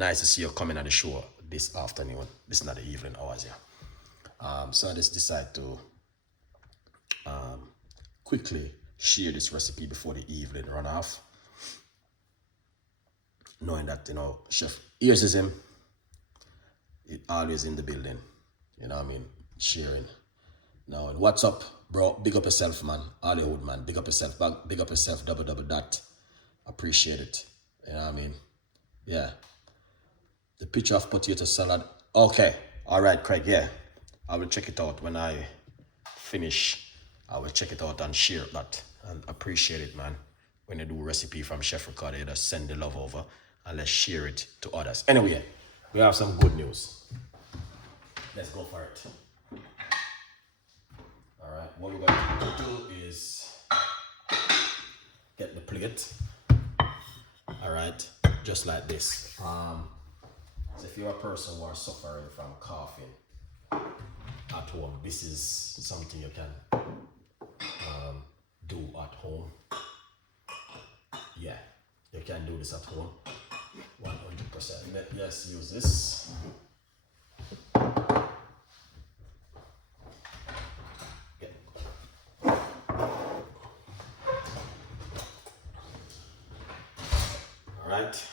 Nice to see you coming on the show this afternoon. This is not the evening hours, yeah. So I just decided to quickly share this recipe before the evening run off. Knowing that, Chef Ears is him. It always in the building. You know what I mean? Sharing. Now, what's up, bro? Big up yourself, man. Hollywood, man. Big up yourself. Big up yourself. Double that. Appreciate it. You know what I mean? Yeah. The picture of potato salad. Okay. All right, Craig. Yeah. I will check it out when I finish. I will check it out and share that. And appreciate it, man. When you do a recipe from Chef Ricardo, you just send the love over and let's share it to others. Anyway, we have some good news. Let's go for it. All right, what we're going to do is get the plate. All right, just like this. So if you're a person who are suffering from coughing at home, this is something you can do at home. Yeah, you can do this at home. 100%. Let's use this. Right,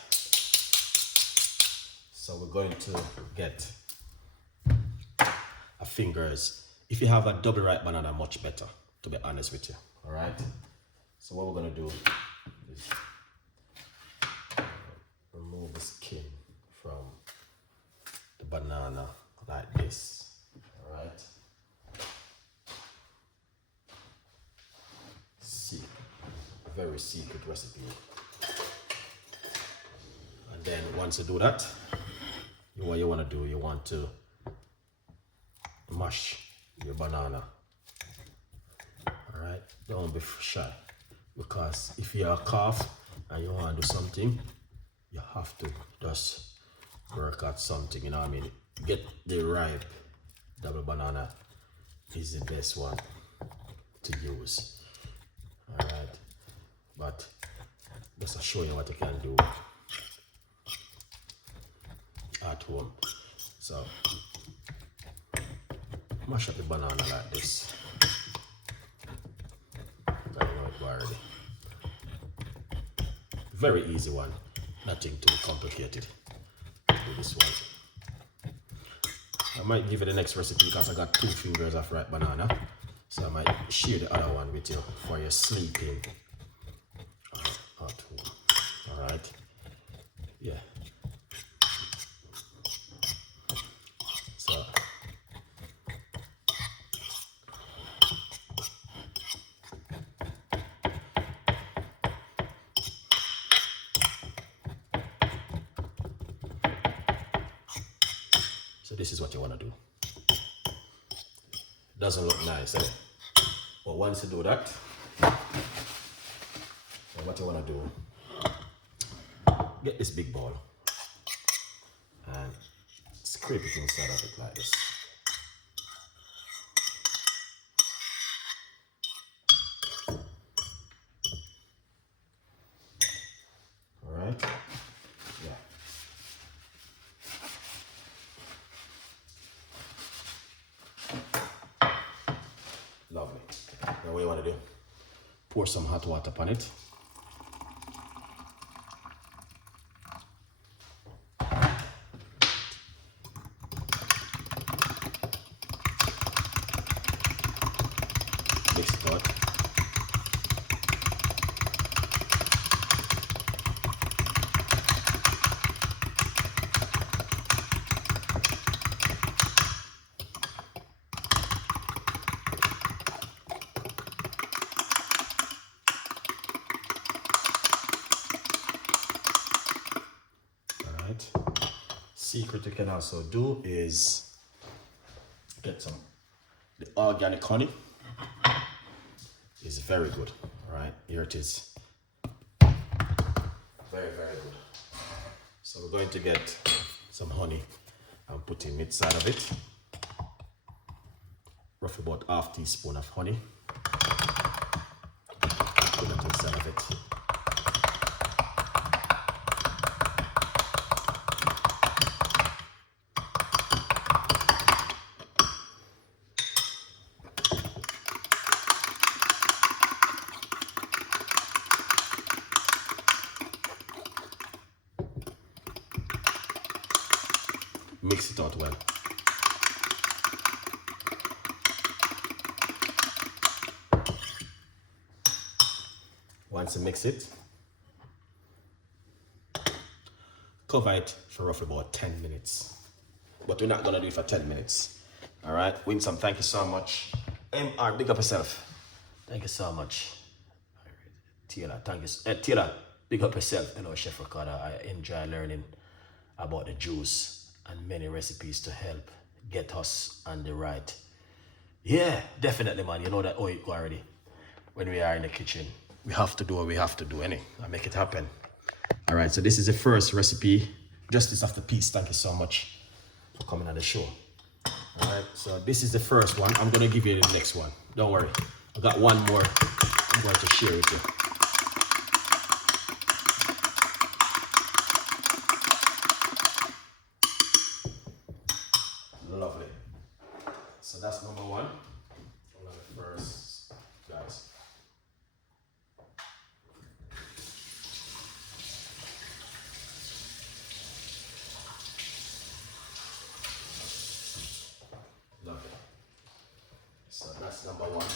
so we're going to get a fingers. If you have a double ripe banana, much better, to be honest with you. All right, so what we're going to do is remove the skin from the banana like this. All right, very secret recipe. And then once you do that, what you want to do, you want to mash your banana. All right, don't be shy, because if you are cough and you want to do something, you have to just work at something. You know what I mean? Get the ripe double banana is the best one to use. All right, but just to show you what you can do at home. So mash up the banana like this. I know it already. Very easy one, nothing too complicated. Do this one. I might give you the next recipe because I got 2 fingers of ripe banana, so I might share the other one with you for your sleeping at home. All right, yeah. So this is what you want to do. Doesn't look nice, eh? But once you do that, what you want to do, get this big ball and scrape it inside of it like this. All right, yeah. Lovely. Now what you want to do, pour some hot water upon it. Mix it out. Secret you can also do is get some, the organic honey is very good. All right, here it is. Very, very good. So we're going to get some honey and put in inside of it. Roughly about ½ teaspoon of honey. Put it inside of it. Mix it out well. Once you mix it, cover it for roughly about 10 minutes. But we're not gonna do it for 10 minutes. All right, Winsome, thank you so much. MR, big up yourself. Thank you so much. Taylor, thank you. Taylor, big up yourself. You know, Chef Ricardo, I enjoy learning about the juice and many recipes to help get us on the right. Yeah, definitely, man. You know that already. When we are in the kitchen, we have to do what we have to do, innit? And make it happen. All right, so this is the first recipe. Justice of the Peace, thank you so much for coming on the show. All right, so this is the first one. I'm gonna give you the next one. Don't worry. I got one more I'm going to share with you. Lovely. So that's number one. One of the first, guys. Lovely. So that's number one.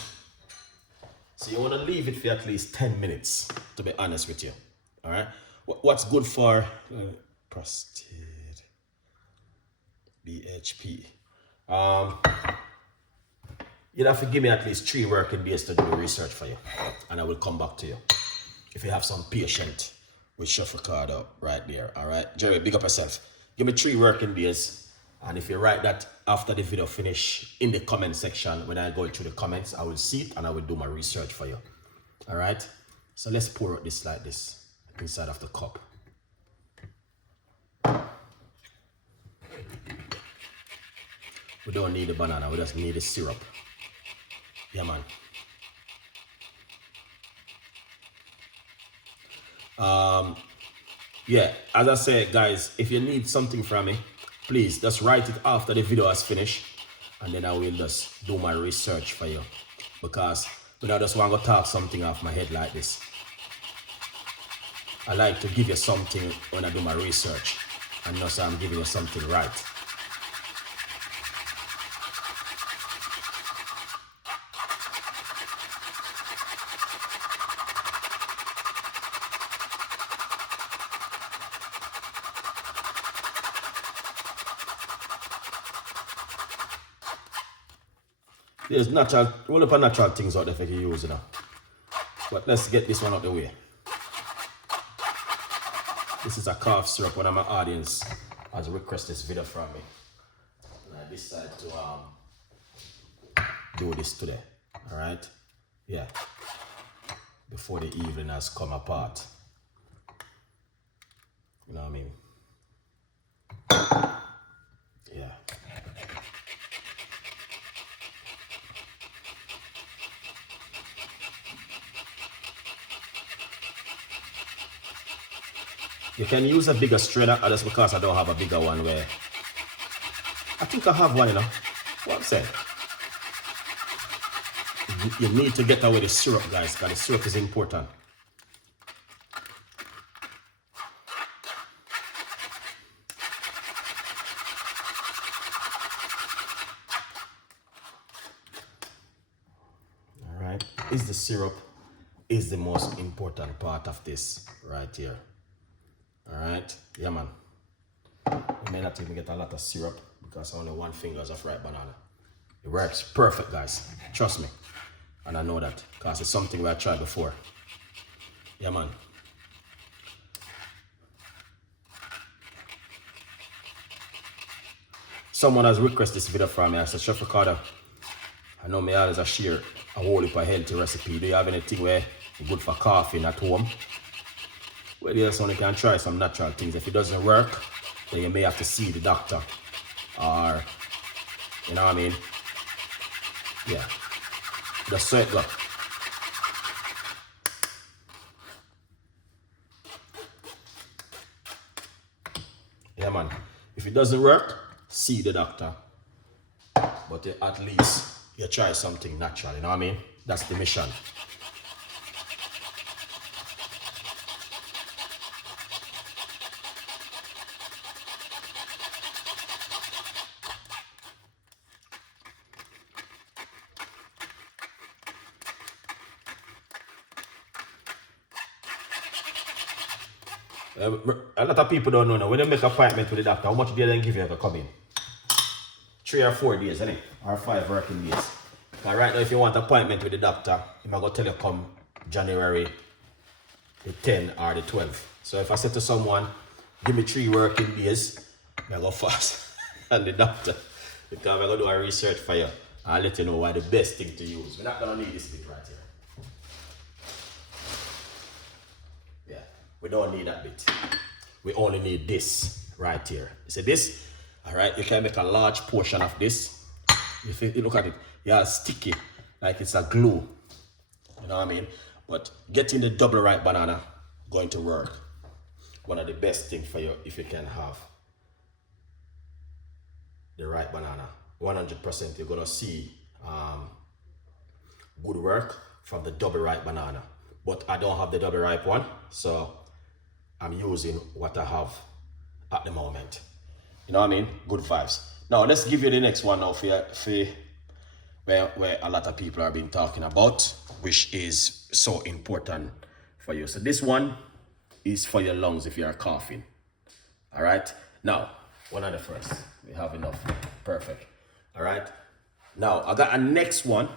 So you want to leave it for at least 10 minutes, to be honest with you. All right. What's good for prostate? BHP. You'd have to give me at least 3 working days to do the research for you, and I will come back to you if you have some patience with Chef Ricardo right there. All right, Jerry, big up yourself. Give me 3 working days, and if you write that after the video finish in the comment section, when I go through the comments, I will see it and I will do my research for you. All right, so let's pour out this like this inside of the cup. We don't need the banana, we just need the syrup. Yeah, man. Yeah, as I said, guys, if you need something from me, please just write it after the video has finished, and then I will just do my research for you. Because I just want to talk something off my head like this. I like to give you something when I do my research, and not so I'm giving you something right. There's natural, all of the natural things out there for you to use, you know. But let's get this one out the way. This is a cough syrup. One of my audience has requested this video from me, and I decided to do this today. All right, yeah. Before the evening has come apart, you know what I mean? Yeah. You can use a bigger strainer, just because I don't have a bigger one where... I think I have one, you know. What I'm saying? You need to get away the syrup, guys, because the syrup is important. All right. The syrup is the most important part of this right here. All right, yeah, man. You may not even get a lot of syrup because only 1 finger is of ripe banana. It works perfect, guys. Trust me. And I know that because it's something we have tried before. Yeah, man. Someone has requested this video from me. I said, Chef Ricardo, I know me always share a whole heap of healthy recipe. Do you have anything where good for coughing at home? Well, yes, only can try some natural things. If it doesn't work, then you may have to see the doctor. Or, you know what I mean? Yeah. Just so it go. Yeah, man. If it doesn't work, see the doctor. But at least you try something natural, you know what I mean? That's the mission. A lot of people don't know now. When they make an appointment with the doctor, how much do they then give you to come in? 3 or 4 days, isn't it? Or 5 working days. But right now, if you want an appointment with the doctor, I'm going to tell you come January the 10th or the 12th. So if I say to someone, give me 3 working days, I go fast. And the doctor, because I'm going to do a research for you. I'll let you know why the best thing to use. We're not going to need this bit right here. Yeah, we don't need that bit. We only need this right here. You see this? All right, you can make a large portion of this. If you look at it, yeah, sticky, like it's a glue. You know what I mean? But getting the double ripe banana going to work. One of the best things for you if you can have the right banana. 100% you're gonna see good work from the double ripe banana. But I don't have the double ripe one, so I'm using what I have at the moment. You know what I mean? Good vibes. Now let's give you the next one now for where a lot of people are being talking about, which is so important for you. So this one is for your lungs if you are coughing. All right. Now, one of the first. We have enough. Perfect. All right. Now I got a next one